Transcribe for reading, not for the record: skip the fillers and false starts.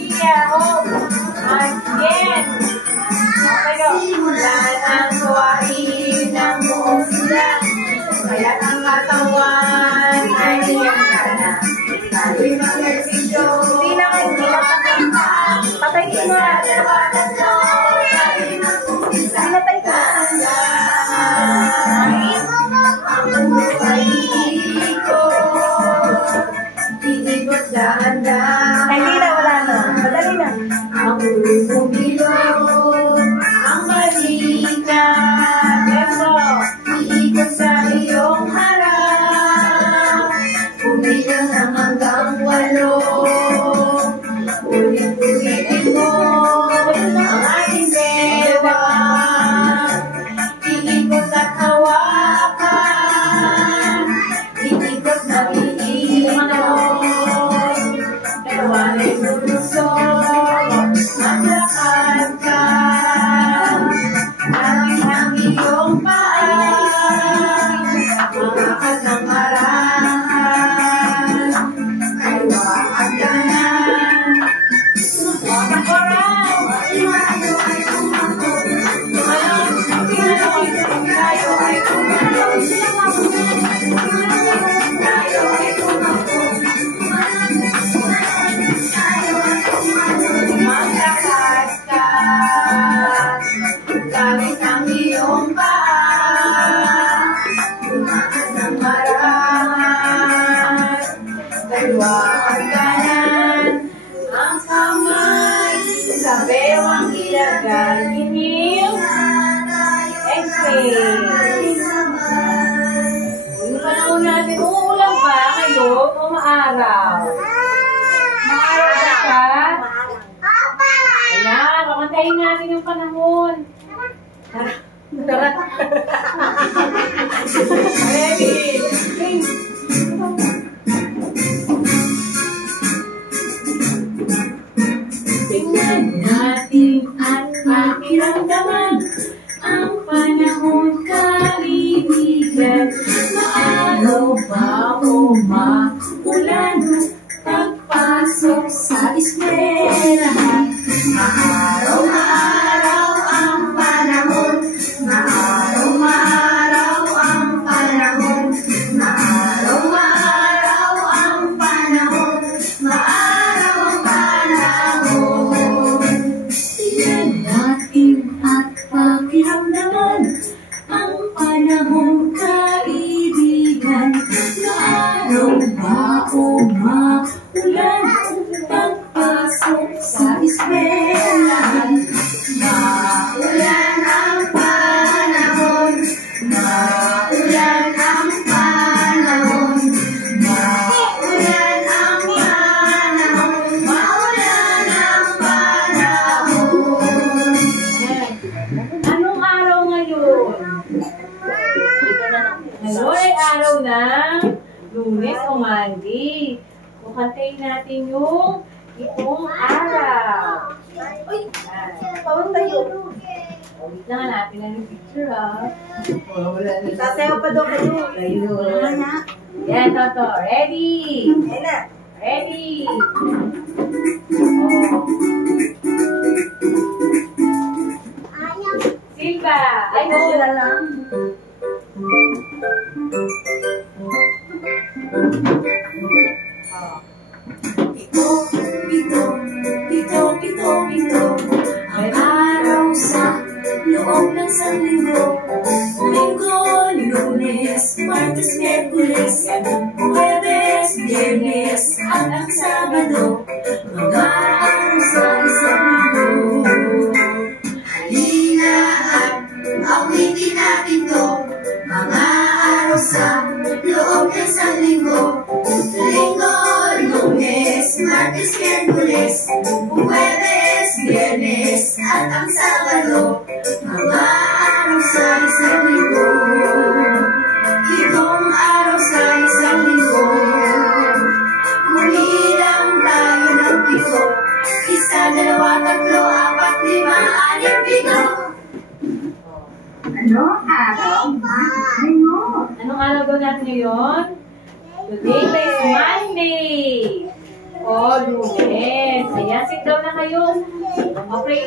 Iya, oh. Again. Okay, go. Lahat ng suwain ng buong sila. Kaya ang katawan ay iyang gana. Tayo'y mag-exisyo. Hindi na patay ko na. Pinatay ko na. Ang buhay ko. Pinipot dahan-dahan. Hindi na, wala na. Madali na. Ang ulo bumilog. Ang balikan. Eso. Iikot sa iyong harap. Pumilang ng hanggang 8. Ulit-ulitin mo ang ating bewang. Iikot at hawakan. Iikot na iikot. Nawalan mo lusot. Maglakad ka. Aking ang iyong paa. Makakad ng marahan. Kaliwa at kanan. Walking around. Tayo ay kumako. Tayo ay kumako. Tayo ay kumako. Maglakad ka. Gamit ang iyong paa. Lumakad ng marahan. Kaliwa at kanan. Ang kamay sa bewang ilagay. Inhale. Exhale. Yung panahon natin, uulan ba ngayon o maaraw? Maaraw ba ka? Ayan, pakantayin natin yung panahon. Tara. Ready? Tingnan natin at pakiramdaman ang panahon, kaibigan. Maaraw ba o maulan? Pagpasok sa eskwelahan. Maaraw ang panahon. Maaraw ang panahon. Maaraw ang panahon. Maaraw ang panahon. Tingnan natin at pakiramdaman ang panahon, kaibigan. Maaraw ba o maulan? Pagpasok sa eskwelahan. Maulan ang panahon. Maulan ang panahon. Maulan ang panahon. Maulan ang panahon. Anong araw ngayon? Ngayon ay araw ng Lunes o Monday. Kukantayin natin yung itong araw. Uy! Pawang tayo. Wait lang, hanapin na yung picture, ha? Sasayaw pa daw kayo. Yan, Toto. Ready? Ready? Silva! Ay, sila lang. Pito. Ang araw sa loob ng sanlinggo. Linggo, Lunes, Martes, Miyerkules, Huwebes, Biyernes, at ang Sabado. Mga araw sa isang linggo. Halina at awitin natin to. Mga araw sa loob ng sanlinggo. Linggo, Lunes, Martes, Miyerkules, Huwebes, Biyernes, at ang Sabado. Mga araw sa isang linggo. Itong araw sa isang linggo. Muli lang tayo ng pito. 1, 2, 3, 4, 5, 6, 7, 8, 9. Anong araw? Anong araw daw natin ngayon? Today is Monday. Oh, Lunes. Ayan, sit down na kayo. Okay.